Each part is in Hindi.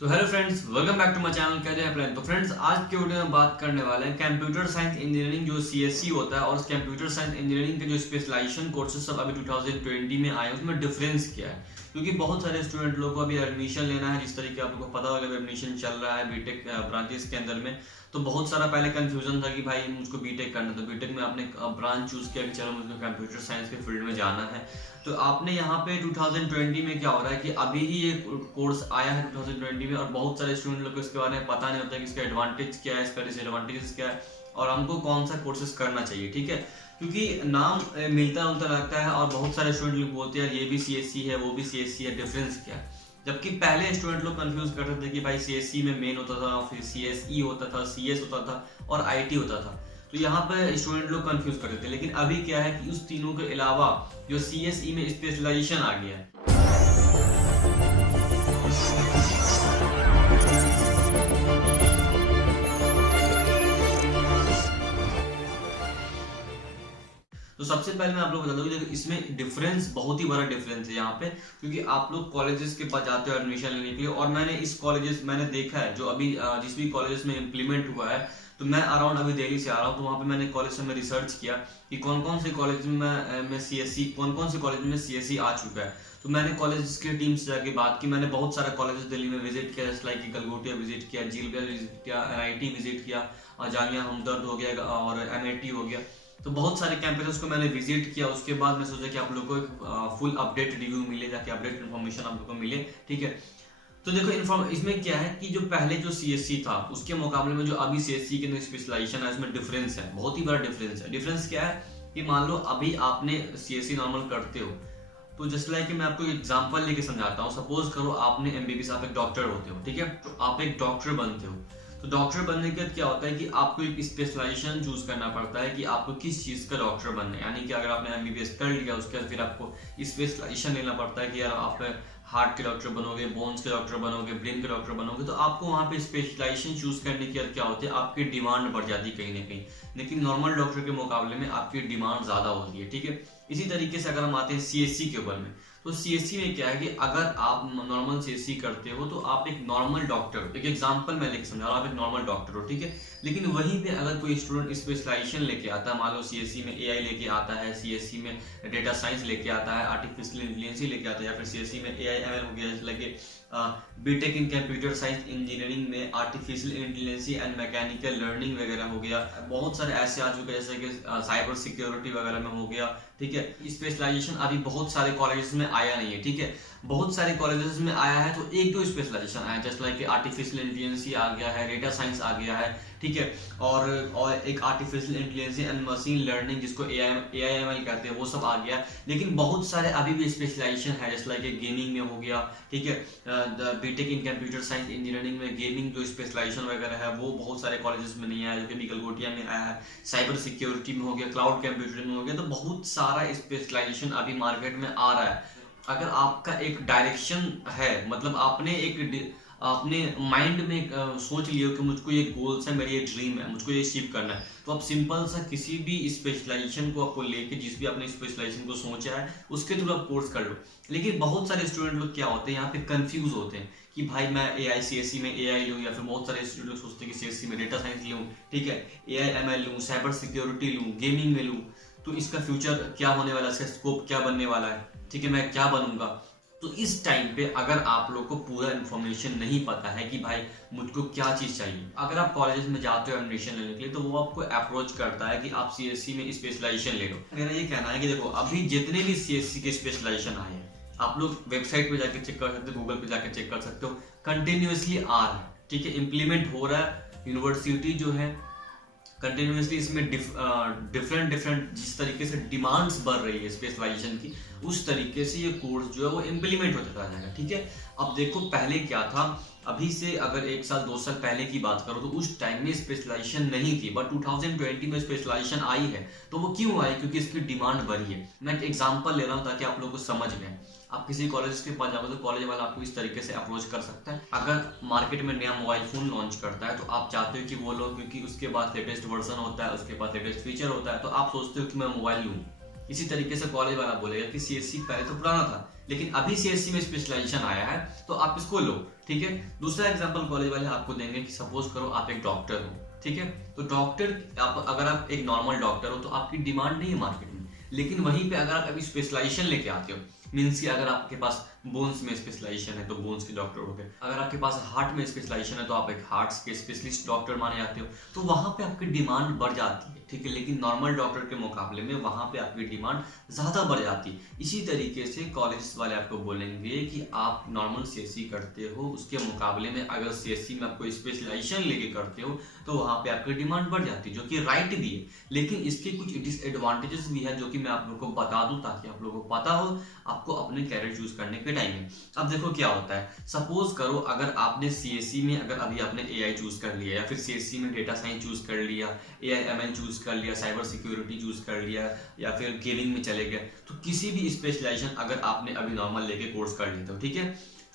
तो hello friends, welcome back to my channel. कैसे हैं फ्रेंड्स? तो फ्रेंड्स, आज के वीडियो में बात करने वाले हैं कंप्यूटर साइंस इंजीनियरिंग जो सीएससी होता है और उस कंप्यूटर साइंस इंजीनियरिंग के जो स्पेशलाइजेशन कोर्सेज सब अभी 2020 में आए उसमें डिफरेंस क्या है। क्योंकि बहुत सारे स्टूडेंट लोगों को अभी एडमिशन लेना है, जिस तरीके आप लोगों को पता होगा एडमिशन चल रहा है बीटेक ब्रांचेस के अंदर में। तो बहुत सारा पहले कंफ्यूजन था कि भाई मुझको बीटेक करना, तो बीटेक में आपने ब्रांच चूज किया कि चलो मुझको कंप्यूटर साइंस के फील्ड में जाना है। तो आपने यहाँ पे 2020 में क्या हो रहा है कि अभी ही ये कोर्स आया है 2020 में, और बहुत सारे स्टूडेंट लोग को इसके बारे में पता नहीं होता कि इसका एडवांटेज क्या है, इसका डिसएडवांटेज क्या है और हमको कौन सा कोर्सेज करना चाहिए। ठीक है, क्योंकि नाम मिलता जुलता लगता है और बहुत सारे स्टूडेंट लोग बोलते हैं ये भी सीएससी है वो भी सीएससी है, डिफरेंस क्या है। जबकि पहले स्टूडेंट लोग कंफ्यूज करते थे कि भाई सीएससी में मेन होता था, फिर सीएसई होता था, सीएस होता था और आईटी होता था। तो यहाँ पे स्टूडेंट लोग कंफ्यूज करते थे। लेकिन अभी क्या है कि उस तीनों के अलावा जो सीएसई में स्पेशलाइजेशन आ गया है। तो सबसे पहले मैं आप लोग बता दूं कि इसमें डिफरेंस बहुत ही बड़ा डिफरेंस है यहाँ पे, क्योंकि आप लोग कॉलेजेस के पास जाते हो एडमिशन लेने के लिए, और मैंने इस कॉलेजेस मैंने देखा है जो अभी जिस भी कॉलेजेस में इम्प्लीमेंट हुआ है। तो मैं अराउंड अभी दिल्ली से आ रहा हूँ, तो वहाँ पे मैंने कॉलेज में रिसर्च किया कि कौन कौन से कॉलेज में सीएससी, कौन कौन से कॉलेज में सीएससी आ चुका है। तो मैंने कॉलेज की टीम से जाके बात की। मैंने बहुत सारा कॉलेज दिल्ली में विजिट किया, जैसे लाइक गलगोटिया विजिट किया, जीलबिया विजिट किया, एनआईटी विजिट किया, जामिया हमदर्द हो गया और एमआईटी हो गया। तो बहुत सारे कैंपसेस को मैंने विजिट किया। उसके बाद मैं सोचा कि आप लोगों को एक फुल अपडेट रिव्यू मिले, ताकि अपडेट इन्फॉर्मेशन आप लोगों को मिले। ठीक है, तो देखो इसमें क्या है कि जो पहले जो सीएससी था उसके मुकाबले में जो अभी सीएससी के अंदर स्पेशलाइजेशन है उसमें डिफरेंस है, बहुत ही बड़ा डिफरेंस है। डिफरेंस क्या है कि मान लो अभी आपने सीएससी नॉर्मल करते हो, तो जस्ट लाइक कि मैं आपको एग्जांपल लेके समझाता हूँ। सपोज करो आपने एमबीबीएस, आप एक डॉक्टर होते हो, ठीक है, तो आप एक डॉक्टर बनते हो। तो डॉक्टर बनने के बाद क्या होता है कि आपको एक स्पेशलाइजेशन चूज करना पड़ता है कि आपको किस चीज का डॉक्टर बनना है। यानी कि अगर आपने एमबीबीएस कर लिया उसके बाद फिर आपको स्पेशलाइजेशन लेना पड़ता है कि यार आप हार्ट के डॉक्टर बनोगे, बोन्स के डॉक्टर बनोगे, ब्रेन के डॉक्टर बनोगे। तो आपको वहाँ पे स्पेशलाइजेशन चूज करने के बाद क्या होती है, आपकी डिमांड बढ़ जाती है कहीं ना कहीं। लेकिन नॉर्मल डॉक्टर के मुकाबले में आपकी डिमांड ज्यादा होती है। ठीक है, इसी तरीके से अगर हम आते हैं सीएससी के ऊपर में, तो सीएससी में क्या है कि अगर आप नॉर्मल सीएससी करते हो तो आप एक नॉर्मल डॉक्टर, एक एग्जांपल मैं लेके समझा रहा हूँ, आप एक नॉर्मल डॉक्टर हो। ठीक है, लेकिन वहीं पे अगर कोई स्टूडेंट स्पेशलाइजेशन लेके आता है, मान लो सीएससी में एआई लेके आता है, सीएससी में डेटा साइंस लेके आता है, आर्टिफिशियल इंटेलिजेंस लेके आता है, या फिर सीएससी में एआई एमएल हो गया, लगे BTech in computer science engineering में artificial intelligence and mechanical learning वगैरह हो गया। बहुत सारे ऐसे आ चुके हैं जैसे कि साइबर सिक्योरिटी वगैरह में हो गया। ठीक है, स्पेशलाइजेशन अभी बहुत सारे कॉलेजेस में आया नहीं है। ठीक है, बहुत सारे कॉलेजेस में आया है तो एक दो स्पेशलाइजेशन आया, जस्ट लाइक आर्टिफिशियल इंटेलिजेंस आ गया है, डेटा साइंस आ गया है। ठीक है, और एक artificial intelligence and machine learning जिसको एआईएमएल कहते हैं, वो सब आ गया। लेकिन बहुत सारे अभी भी स्पेशलाइजेशन है, जस्ट लाइक गेमिंग में हो गया। ठीक है, BTech in computer science engineering में गेमिंग जो स्पेशलाइजेशन वगैरह है वो बहुत सारे कॉलेजेस में नहीं आया, जो कि गलगोटिया में आया है। साइबर सिक्योरिटी में हो गया, क्लाउड कंप्यूटिंग में हो गया। तो बहुत सारा स्पेशलाइजेशन अभी मार्केट में आ रहा है। अगर आपका एक डायरेक्शन है, मतलब आपने एक अपने माइंड में सोच लियो कि मुझको ये गोल्स है, मेरी ये ड्रीम है, मुझको ये अचीव करना है, तो आप सिंपल सा किसी भी स्पेशलाइजेशन को आपको लेके, जिस भी आपने स्पेशलाइजेशन को सोचा है उसके थ्रू आप कोर्स कर लो। लेकिन बहुत सारे स्टूडेंट लोग क्या होते हैं यहाँ पे कंफ्यूज होते हैं कि भाई मैं एआई सीएससी में एआई लूँ, या फिर बहुत सारे स्टूडेंट लोग सोचते हैं कि सीएससी में डेटा साइंस लूँ, ठीक है, एआई एमएल लूँ, साइबर सिक्योरिटी लूँ, गेमिंग में लूँ, तो इसका फ्यूचर क्या होने वाला है, इसका स्कोप क्या बनने वाला है, ठीक है, मैं क्या बनूंगा। तो इस टाइम पे अगर आप लोग को पूरा इन्फॉर्मेशन नहीं पता है कि भाई मुझको क्या चीज चाहिए, अगर आप कॉलेजेस में जाते हो एडमिशन लेने के लिए, तो वो आपको अप्रोच करता है कि आप सीएससी में स्पेशलाइजेशन ले लो। मेरा ये कहना है कि देखो अभी जितने भी सीएससी के स्पेशलाइजेशन आए हैं, आप लोग वेबसाइट पे जाके चेक कर सकते हो, गूगल पे जाके चेक कर सकते हो, कंटिन्यूअसली आ रहा है। ठीक है, इम्प्लीमेंट हो रहा है। यूनिवर्सिटी जो है कंटिन्यूसली इसमें डिफरेंट जिस तरीके से डिमांड्स बढ़ रही है स्पेशलाइजेशन की, उस तरीके से ये कोर्स जो है वो इम्प्लीमेंट होता जाएगा। ठीक है, अब देखो पहले क्या था, अभी से अगर 1 साल 2 साल पहले की बात करो तो उस टाइम में स्पेशलाइजेशन नहीं थी, बट 2020 में स्पेशलाइजेशन आई है। तो वो क्यों आई? क्योंकि इसकी डिमांड बढ़ी है। मैं एक एग्जांपल ले रहा हूँ ताकि आप लोगों को समझ में। आप किसी कॉलेज के पास जाओगे तो कॉलेज वाला आपको इस तरीके से अप्रोच कर सकता है। अगर मार्केट में नया मोबाइल फोन लॉन्च करता है तो आप चाहते हो कि वो लोग, क्योंकि उसके पास लेटेस्ट वर्जन होता है, उसके पास लेटेस्ट फीचर होता है, तो आप सोचते हो कि मैं मोबाइल लूँ। इसी तरीके से कॉलेज वाला बोलेगा कि सीएससी पहले तो पुराना था, लेकिन अभी सीएससी में स्पेशलाइजेशन आया है तो आप इसको लो, ठीक है। दूसरा एग्जांपल कॉलेज वाले आपको देंगे कि सपोज करो आप एक डॉक्टर हो, ठीक है। तो डॉक्टर अगर आप एक नॉर्मल डॉक्टर हो तो आपकी डिमांड नहीं है मार्केट में, लेकिन वहीं पे अगर आप अभी स्पेशलाइजेशन लेके आते हो, मीन्स कि अगर आपके पास बोन्स में स्पेशलाइजेशन है तो बोन्स के डॉक्टर हो गए, अगर आपके पास हार्ट में स्पेशलाइजेशन है तो आप एक हार्ट के स्पेशलिस्ट डॉक्टर माने जाते हो, तो वहां पे आपकी डिमांड बढ़ जाती है, ठीक है। लेकिन नॉर्मल डॉक्टर के मुकाबले में वहां पे आपकी डिमांड ज्यादा बढ़ जाती है। इसी तरीके से कॉलेज वाले आपको बोलेंगे कि आप नॉर्मल सीएससी करते हो, उसके मुकाबले में अगर सीएससी में आपको स्पेशलाइजेशन लेके करते हो तो वहां पे आपकी डिमांड बढ़ जाती है, जो कि राइट भी है। लेकिन इसके कुछ डिसएडवांटेजेस भी है जो कि मैं आप लोगों को बता दूं ताकि आप लोगों को पता हो आपको अपने कैरियर चूज करने के टाइम में। अब देखो क्या होता है, सपोज करो अगर आपने सीएससी में अगर अभी आपने एआई चूज कर लिया, या फिर सीएससी में डेटा साइंस चूज कर लिया, एआई एमएल चूज कर लिया, साइबर सिक्योरिटी चूज कर लिया, या फिर गेमिंग में चले गए, तो किसी भी स्पेशलाइजेशन अगर आपने अभी नॉर्मल लेके कोर्स कर लिया, तो ठीक है।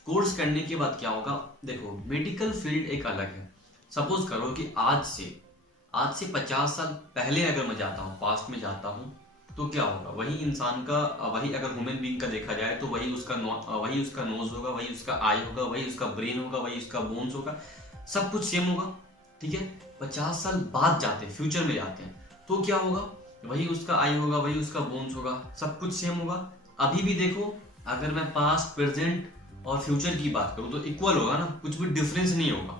कोर्स करने के बाद क्या होगा, देखो मेडिकल फील्ड एक अलग है। सपोज करो कि आज से 50 साल पहले अगर मैं जाता हूँ, पास्ट में जाता हूँ, तो क्या होगा, वही इंसान का, वही अगर ह्यूमन बीइंग का देखा जाए तो वही उसका नोज होगा, वही उसका आई होगा, वही उसका ब्रेन होगा, वही उसका बोन्स होगा, सब कुछ सेम होगा, ठीक है। 50 साल बाद जाते हैं, फ्यूचर में जाते हैं, तो क्या होगा, वही उसका आई होगा, वही उसका बोन्स होगा, सब कुछ सेम होगा। अभी भी देखो, अगर मैं पास्ट, प्रेजेंट और फ्यूचर की बात करूं तो इक्वल होगा ना, कुछ भी डिफरेंस नहीं होगा,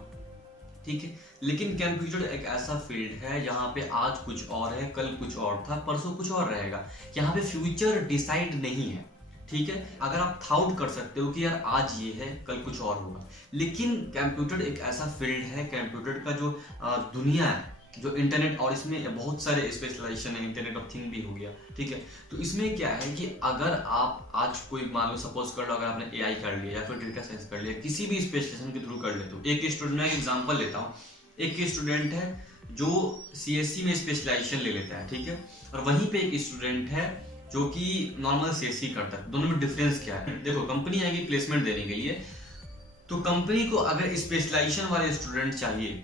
ठीक है। लेकिन कंप्यूटर एक ऐसा फील्ड है जहां पे आज कुछ और है, कल कुछ और था, परसों कुछ और रहेगा। यहाँ पे फ्यूचर डिसाइड नहीं है, ठीक है। अगर आप थाउट कर सकते हो कि यार आज ये है, कल कुछ और होगा, लेकिन कंप्यूटर एक ऐसा फील्ड है, कंप्यूटर का जो दुनिया है, जो इंटरनेट, और इसमें बहुत सारे स्पेशलाइजेशन है, इंटरनेट ऑफ थिंग भी हो गया, ठीक है। तो इसमें क्या है कि अगर आप आज कोई मान लो, सपोज कर लो अगर आपने एआई कर लिया या फिर डेटा साइंस कर लिया, किसी भी स्पेशलाइजेशन के थ्रू कर लेते हो। एक स्टूडेंट, मैं एग्जांपल लेता हूँ, एक स्टूडेंट है जो सीएससी में स्पेशलाइजेशन ले लेता है, ठीक है, और वहीं पे एक स्टूडेंट है जो कि नॉर्मल सीएससी करता है। दोनों में डिफरेंस क्या है, देखो कंपनी आएगी प्लेसमेंट देने के लिए, तो कंपनी को अगर स्पेशलाइजेशन वाले स्टूडेंट चाहिए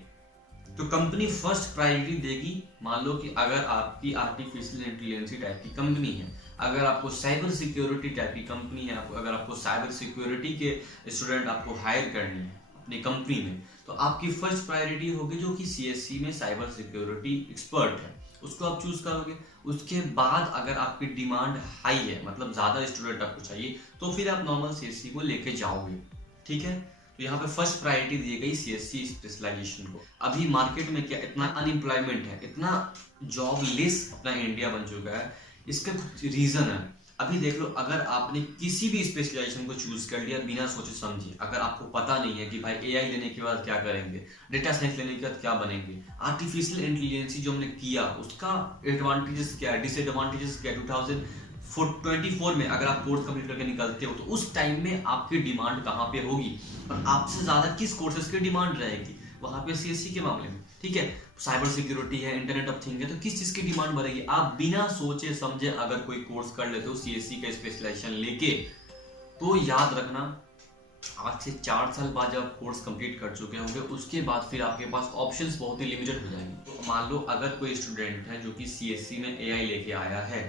तो कंपनी फर्स्ट प्रायोरिटी देगी। मान लो कि अगर आपकी आर्टिफिशियल इंटेलिजेंस टाइप की कंपनी है, अगर आपको साइबर सिक्योरिटी टाइप की कंपनी है, अगर आपको साइबर सिक्योरिटी के स्टूडेंट आपको हायर करनी है अपनी कंपनी में, तो आपकी फर्स्ट प्रायोरिटी होगी जो कि सीएससी में साइबर सिक्योरिटी एक्सपर्ट है, उसको आप चूज करोगे। उसके बाद अगर आपकी डिमांड हाई है, मतलब ज्यादा स्टूडेंट आपको चाहिए, तो फिर आप नॉर्मल सीएससी को लेके जाओगे, ठीक है। तो यहाँ पे फर्स्ट प्रायोरिटी दी गई सीएससी स्पेशलाइजेशन को। अभी मार्केट में क्या इतना अनएम्प्लॉयमेंट है, इतना जॉबलेस अपना इंडिया बन चुका है, इसका कुछ रीजन है। अभी देख लो, अगर आपने किसी भी स्पेशलाइजेशन को चूज कर लिया बिना सोचे समझे, अगर आपको पता नहीं है कि भाई एआई लेने के बाद क्या करेंगे, डेटा साइंस लेने के बाद क्या बनेंगे, आर्टिफिशियल इंटेलिजेंस जो हमने किया उसका एडवांटेजेस क्या है, डिसएडवांटेजेस क्या है, 2024 में अगर आप कोर्स कंप्लीट करके निकलते हो तो उस टाइम में आपकी डिमांड कहाँ पे होगी, और आपसे ज्यादा किस कोर्सेज की डिमांड रहेगी, वहां पे सीएससी के मामले में, ठीक है। साइबर सिक्योरिटी है, इंटरनेट ऑफ थिंग है, तो किस चीज की डिमांड बढ़ेगी। आप बिना सोचे समझे अगर कोई कोर्स कर लेते हो सीएससी का स्पेशलाइजेशन लेके, तो याद रखना आज से 4 साल बाद जब कोर्स कंप्लीट कर चुके होंगे, उसके बाद फिर आपके पास ऑप्शंस बहुत ही लिमिटेड हो जाएंगे। तो मान लो अगर कोई स्टूडेंट है जो कि सीएससी में एआई लेके आया है,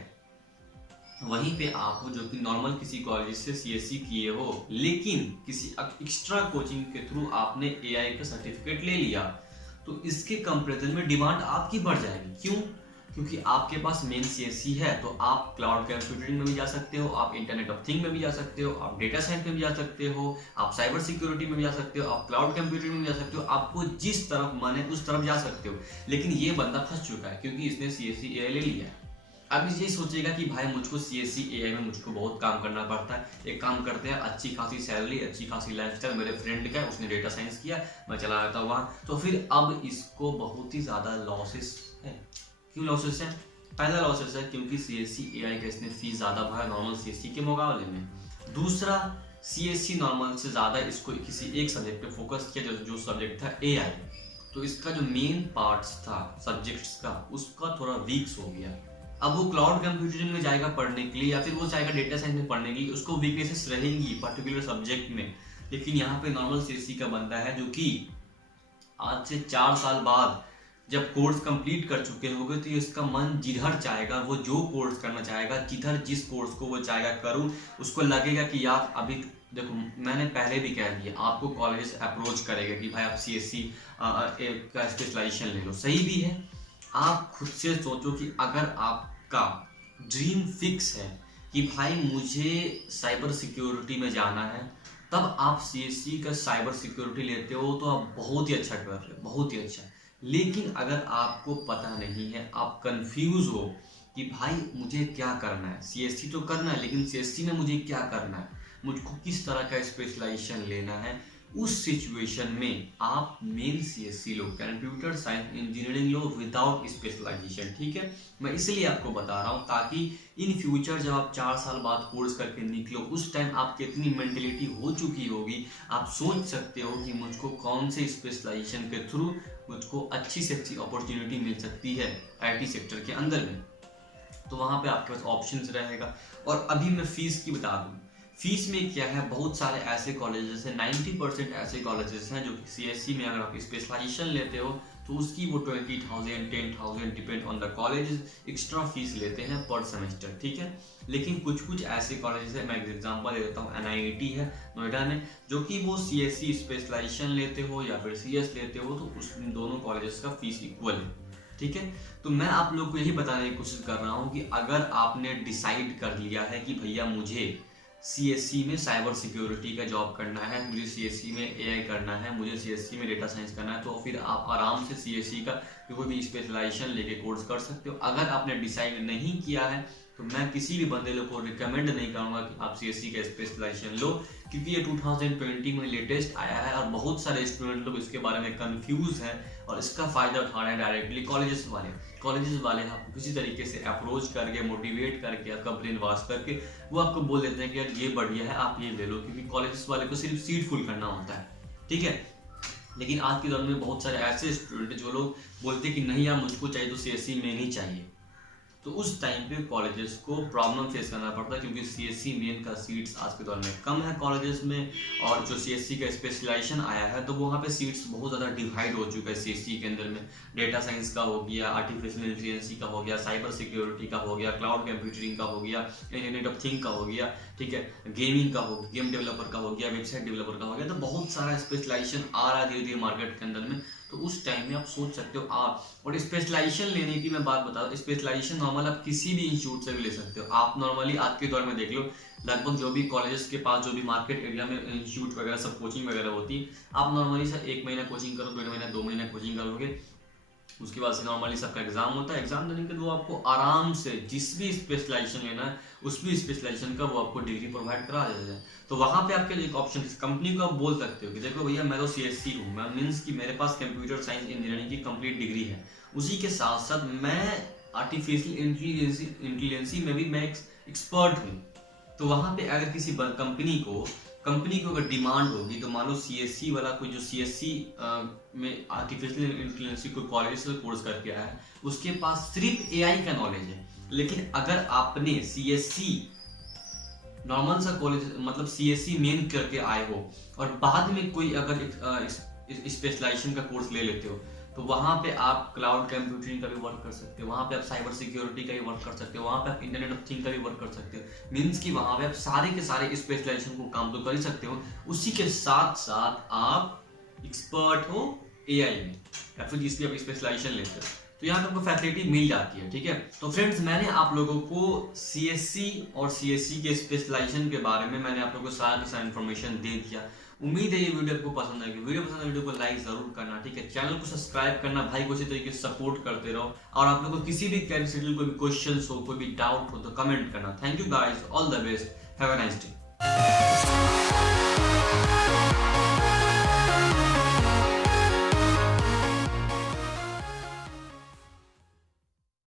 वहीं पे आप हो जो कि नॉर्मल किसी कॉलेज से सीएससी किए हो, लेकिन किसी एक्स्ट्रा कोचिंग के थ्रू आपने एआई का सर्टिफिकेट ले लिया, तो इसके कंपैरिजन में डिमांड आपकी बढ़ जाएगी। क्यों? क्योंकि आपके पास मेन सीएससी है, तो आप क्लाउड कंप्यूटिंग में भी जा सकते हो, आप इंटरनेट ऑफ थिंग में भी जा सकते हो, आप डेटा साइंस में भी जा सकते हो, आप साइबर सिक्योरिटी में भी जा सकते हो, आप क्लाउड कंप्यूटिंग में भी जा सकते हो, आपको जिस तरफ मन है उस तरफ जा सकते हो। लेकिन ये बंदा फंस चुका है क्योंकि इसने सीएससी एआई ले लिया है। अब ये सोचेगा कि भाई मुझको सीएससी एआई में मुझको बहुत काम करना पड़ता है, एक काम करते हैं, अच्छी खासी सैलरी, अच्छी खासी लाइफस्टाइल, मेरे फ्रेंड का है उसने डेटा साइंस किया, मैं चला जाता हूँ वहाँ, तो फिर अब इसको बहुत ही ज्यादा लॉसेस है। क्यों लॉसेस है? पहला लॉसेस है क्योंकि सीएससी एआई का इसने फीस ज्यादा भरा नॉर्मल सीएससी के मुकाबले में। दूसरा, सीएससी नॉर्मल से ज्यादा इसको किसी एक सब्जेक्ट पे फोकस किया जो सब्जेक्ट था एआई, तो इसका जो मेन पार्ट्स था सब्जेक्ट्स का उसका थोड़ा वीक्स हो गया। अब वो क्लाउड कंप्यूटिंग में जाएगा पढ़ने के लिए या फिर वो जाएगा डेटा साइंस में पढ़ने के लिए, उसको वीकनेसेस रहेंगी पर्टिकुलर सब्जेक्ट में। लेकिन यहाँ पे नॉर्मल सीएससी का बंदा है जो कि आज से 4 साल बाद जब कोर्स कंप्लीट कर चुके होगे तो इसका मन जिधर चाहेगा, वो जो कोर्स करना चाहेगा, जिधर जिस कोर्स को वो चाहेगा करूँ, उसको लगेगा कि यार अभी देखो मैंने पहले भी कह दिया, आपको कॉलेज अप्रोच करेगा कि भाई आप CSC का स्पेशलाइजेशन ले लो, सही भी है। आप खुद से सोचो कि अगर आपका ड्रीम फिक्स है कि भाई मुझे साइबर सिक्योरिटी में जाना है, तब आप CSC का साइबर सिक्योरिटी लेते हो तो आप बहुत ही अच्छा कर रहे हो, बहुत ही अच्छा। लेकिन अगर आपको पता नहीं है, आप कंफ्यूज हो कि भाई मुझे क्या करना है, CSC तो करना है लेकिन CSC में मुझे क्या करना है, मुझको किस तरह का स्पेशलाइजेशन लेना है, उस सिचुएशन में आप मेन CSC लो, कंप्यूटर साइंस इंजीनियरिंग लो विदाउट स्पेशलाइजेशन। ठीक है, मैं इसलिए आपको बता रहा हूँ ताकि इन फ्यूचर जब आप 4 साल बाद कोर्स करके निकलो, उस टाइम आपकी इतनी मेंटेलिटी हो चुकी होगी, आप सोच सकते हो कि मुझको कौन से स्पेशलाइजेशन के थ्रू मुझको अच्छी से अच्छी अपॉर्चुनिटी मिल सकती है IT सेक्टर के अंदर में। तो वहाँ पे आपके पास ऑप्शंस रहेगा। और अभी मैं फीस की बता दूँ, फीस में क्या है, बहुत सारे ऐसे कॉलेजेस हैं, 90% ऐसे कॉलेजेस हैं जो कि CSC में अगर आप स्पेशलाइजेशन लेते हो तो उसकी वो 20,000 10,000 depend on the college extra fees लेते हैं पर सेमेस्टर। ठीक है, लेकिन कुछ ऐसे कॉलेजेस है, मैं एग्जांपल दे देता हूँ, NIT है नोएडा में, जो कि वो CSC स्पेशलाइजेशन लेते हो या फिर CS लेते हो तो उस दोनों कॉलेजेस का फीस इक्वल है। ठीक है, तो मैं आप लोग को यही बताने की कोशिश कर रहा हूँ कि अगर आपने डिसाइड कर लिया है कि भैया मुझे CSC में साइबर सिक्योरिटी का जॉब करना है, मुझे CSC में AI करना है, मुझे CSC में डेटा साइंस करना है, तो फिर आप आराम से CSC का कोई भी स्पेशलाइजेशन लेके कोर्स कर सकते हो। अगर आपने डिसाइड नहीं किया है तो मैं किसी भी बंदे लोग को रिकमेंड नहीं करूँगा कि आप CSC का स्पेशलाइजेशन लो, क्योंकि ये 2020 में लेटेस्ट आया है और बहुत सारे स्टूडेंट लोग इसके बारे में कंफ्यूज हैं और इसका फ़ायदा उठा रहे हैं डायरेक्टली कॉलेजेस वाले आपको किसी तरीके से अप्रोच करके, मोटिवेट करके, आपका ब्रेन वॉश करके वो आपको बोल देते हैं कि यार ये बढ़िया है, आप ये ले लो, क्योंकि कॉलेजेस वाले को सिर्फ सीट फुल करना होता है। ठीक है, लेकिन आज के दौर में बहुत सारे ऐसे स्टूडेंट जो लोग बोलते हैं कि नहीं यार मुझको चाहिए तो CSC में नहीं चाहिए, तो उस टाइम पे कॉलेजेस को प्रॉब्लम फेस करना पड़ता है, क्योंकि CSC मेन का सीट्स आज के दौर में कम है कॉलेजेस में, और जो CSC का स्पेशलाइजेशन आया है तो वहाँ पे सीट्स बहुत ज़्यादा डिवाइड हो चुका है CSC के अंदर में। डेटा साइंस का हो गया, आर्टिफिशियल इंटेलिजेंस का हो गया, साइबर सिक्योरिटी का हो गया, क्लाउड कंप्यूटिंग का हो गया, इंटरनेट ऑफ थिंग का हो गया, ठीक है, गेमिंग का हो, गेम डेवलपर का हो गया, वेबसाइट डेवलपर का हो गया, तो बहुत सारा स्पेशलाइजेशन आ रहा है धीरे धीरे मार्केट के अंदर में। तो उस टाइम में आप सोच सकते हो आप, और स्पेशलाइजेशन लेने की मैं बात बता रहा हूँ, स्पेशलाइजेशन नॉर्मल आप किसी भी इंस्टीट्यूट से भी ले सकते हो। आप नॉर्मली आज के दौर में देख लो, लगभग जो भी कॉलेजेस के पास जो भी मार्केट एरिया में इंस्टीट्यूट वगैरह सब कोचिंग वगैरह होती है, आप नॉर्मली सर 1 महीना कोचिंग करो, 1.5 महीना 2 महीना कोचिंग करोगे, उसके बाद से नॉर्मली सबका एग्जाम होता है, एग्जाम देने के बाद वो आपको आराम से जिस भी स्पेशलाइजेशन लेना है उस भी स्पेशलाइजेशन का वो आपको डिग्री प्रोवाइड करा देता है। तो वहाँ पे आपके लिए एक ऑप्शन, कंपनी को आप बोल सकते हो कि देखो भैया मैं तो CSC हूँ, मैं मीन्स कि मेरे पास कंप्यूटर साइंस इंजीनियरिंग की कंप्लीट डिग्री है, उसी के साथ साथ मैं आर्टिफिशियल इंटेलिजेंस में भी मैं एक्सपर्ट हूँ। तो वहाँ पे अगर किसी कंपनी को अगर डिमांड होगी, तो मान लो CSC वाला कोई जो CSC में आर्टिफिशियल इंटेलिजेंस कोई कॉलेज से कोर्स करके आया है, उसके पास सिर्फ AI का नॉलेज है। लेकिन अगर आपने CSC नॉर्मल सा कॉलेज मतलब CSC मेन करके आए हो और बाद में कोई अगर स्पेशलाइजेशन का कोर्स ले लेते हो, तो वहाँ पे आप क्लाउड कंप्यूटिंग का भी वर्क कर सकते हो, वहाँ पे आप साइबर सिक्योरिटी का भी वर्क कर सकते हो, वहाँ पे आप इंटरनेट ऑफ थिंग का भी वर्क कर सकते हो। मीन्स कि वहाँ पे आप सारे के सारे स्पेशलाइजेशन को काम तो कर ही सकते हो, उसी के साथ साथ आप एक्सपर्ट हो AI में या फिर जिसकी आप स्पेशलाइजेशन लेते हो, तो यहाँ पे आपको फैसिलिटी मिल जाती है। ठीक है, तो फ्रेंड्स मैंने आप लोगों को CSC और CSC के स्पेशलाइजेशन के बारे में मैंने आप लोगों को सारा इन्फॉर्मेशन दे दिया। उम्मीद है ये वीडियो आपको पसंद आएगी। वीडियो पसंद है वीडियो को लाइक जरूर करना, ठीक है, चैनल को सब्सक्राइब करना, भाई को इसी तरीके से सपोर्ट करते रहो, और आप लोगों को किसी भी कैटेगरी कोई भी क्वेश्चन हो, कोई भी डाउट हो तो कमेंट करना। Thank you guys, all the best, have a nice day.